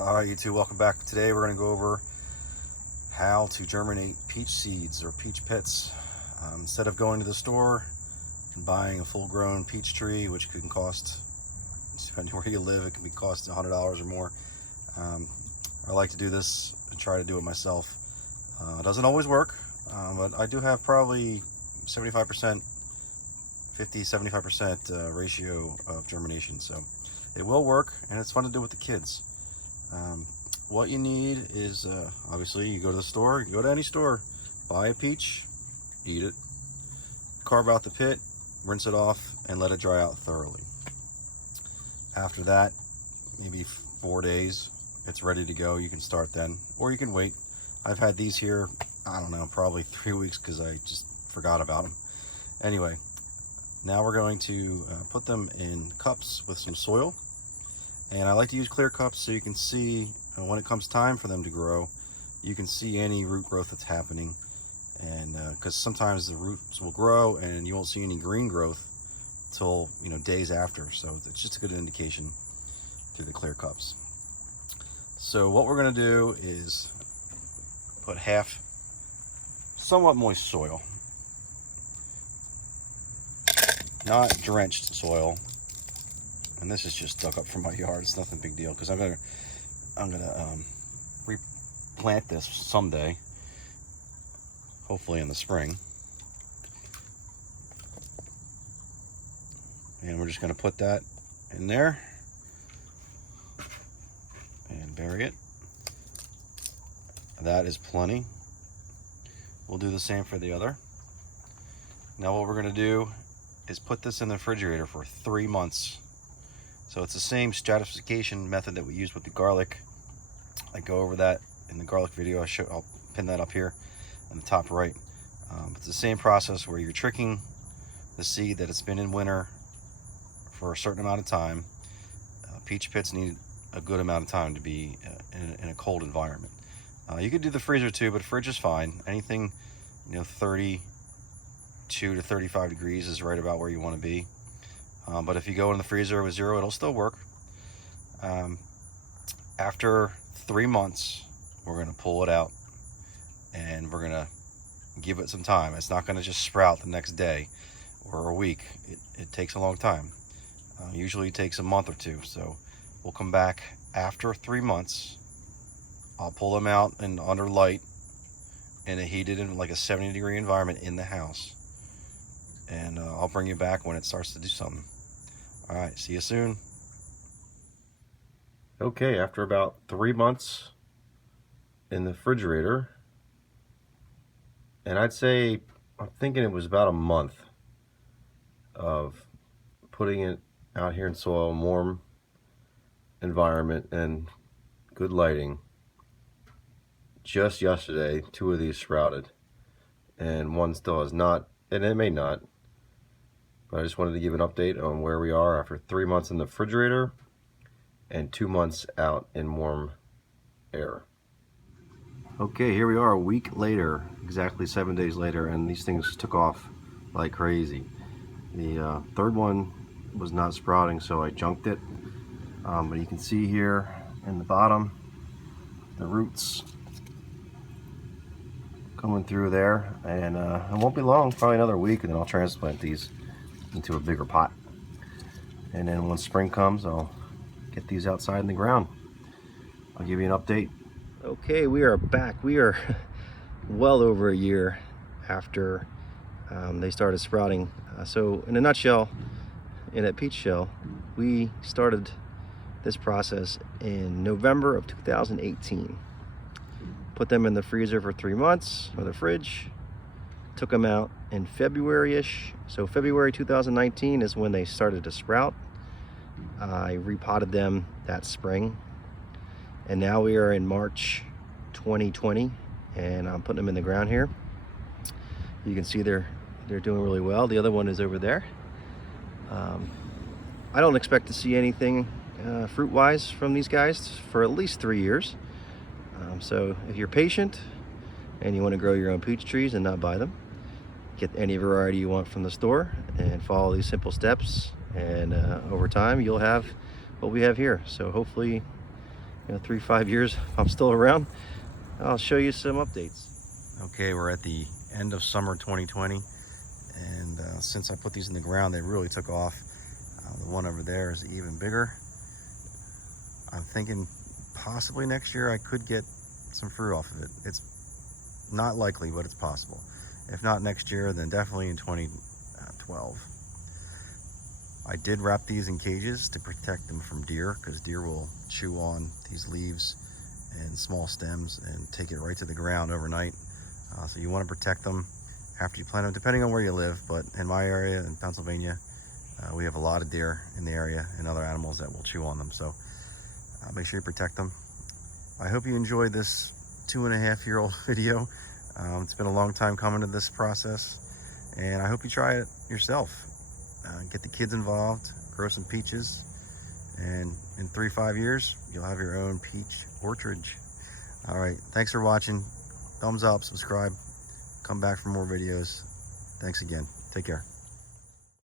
Alright YouTube, welcome back. Today we're going to go over how to germinate peach seeds or peach pits. Instead of going to the store and buying a full-grown peach tree, which can cost, depending where you live, it can be cost $100 or more. I like to do this and try to do it myself. It doesn't always work, but I do have probably 75%, 50-75% ratio of germination, so it will work and it's fun to do with the kids. What you need is obviously you go to the store, you can go to any store, buy a peach, eat it, carve out the pit, rinse it off, and let it dry out thoroughly. After that, maybe 4 days, it's ready to go. You can start then, or you can wait. I've had these here, I don't know, probably 3 weeks because I just forgot about them. Anyway, now we're going to put them in cups with some soil. And I like to use clear cups so you can see when it comes time for them to grow, you can see any root growth that's happening. And because sometimes the roots will grow and you won't see any green growth till days after. So it's just a good indication through the clear cups. So what we're going to do is put half somewhat moist soil, not drenched soil. And this is just dug up from my yard. It's nothing big deal because I'm gonna replant this someday, hopefully in the spring. And we're just gonna put that in there and bury it. That is plenty. We'll do the same for the other. Now what we're gonna do is put this in the refrigerator for 3 months. So it's the same stratification method that we use with the garlic. I go over that in the garlic video. I'll pin that up here in the top right. It's the same process where you're tricking the seed that it's been in winter for a certain amount of time. Peach pits need a good amount of time to be in a cold environment. You could do the freezer too, but fridge is fine. Anything 32 to 35 degrees is right about where you want to be. But if you go in the freezer with 0, it'll still work. After 3 months, we're going to pull it out and we're going to give it some time. It's not going to just sprout the next day or a week. It takes a long time. Usually it takes a month or 2. So we'll come back after 3 months. I'll pull them out and under light in a heated and like a 70-degree environment in the house. And I'll bring you back when it starts to do something. All right, see you soon. Okay, after about 3 months in the refrigerator, and I'm thinking it was about a month of putting it out here in soil, warm environment and good lighting. Just yesterday, 2 of these sprouted, and one still has not, and it may not. But I just wanted to give an update on where we are after 3 months in the refrigerator and 2 months out in warm air. Okay, here we are a week later, exactly 7 days later, and these things took off like crazy. The third one was not sprouting, so I junked it. But you can see here in the bottom, the roots coming through there, and it won't be long, probably another week, and then I'll transplant these into a bigger pot. And then when spring comes, I'll get these outside in the ground. I'll give you an update. Okay, we are back. We are well over a year after they started sprouting. So in a nutshell, in a peach shell, we started this process in November of 2018. Put them in the freezer for 3 months, or the fridge. Took them out in February-ish. So February 2019 is when they started to sprout. I repotted them that spring. And now we are in March 2020, and I'm putting them in the ground here. You can see they're doing really well. The other one is over there. I don't expect to see anything fruit-wise from these guys for at least 3 years. So if you're patient and you want to grow your own peach trees and not buy them, get any variety you want from the store and follow these simple steps, and over time you'll have what we have here. So hopefully 3-5 years, if I'm still around, I'll show you some updates. Okay, we're at the end of summer 2020, and since I put these in the ground, they really took off. The one over there is even bigger. I'm thinking possibly next year I could get some fruit off of it. It's not likely, but it's possible. If not next year, then definitely in 2012. I did wrap these in cages to protect them from deer, because deer will chew on these leaves and small stems and take it right to the ground overnight. So you want to protect them after you plant them, depending on where you live. But in my area in Pennsylvania, we have a lot of deer in the area and other animals that will chew on them. So make sure you protect them. I hope you enjoyed this 2.5-year-old video. It's been a long time coming to this process, and I hope you try it yourself. Get the kids involved, grow some peaches, and in 3-5 years, you'll have your own peach orchard. All right, thanks for watching. Thumbs up, subscribe, come back for more videos. Thanks again. Take care.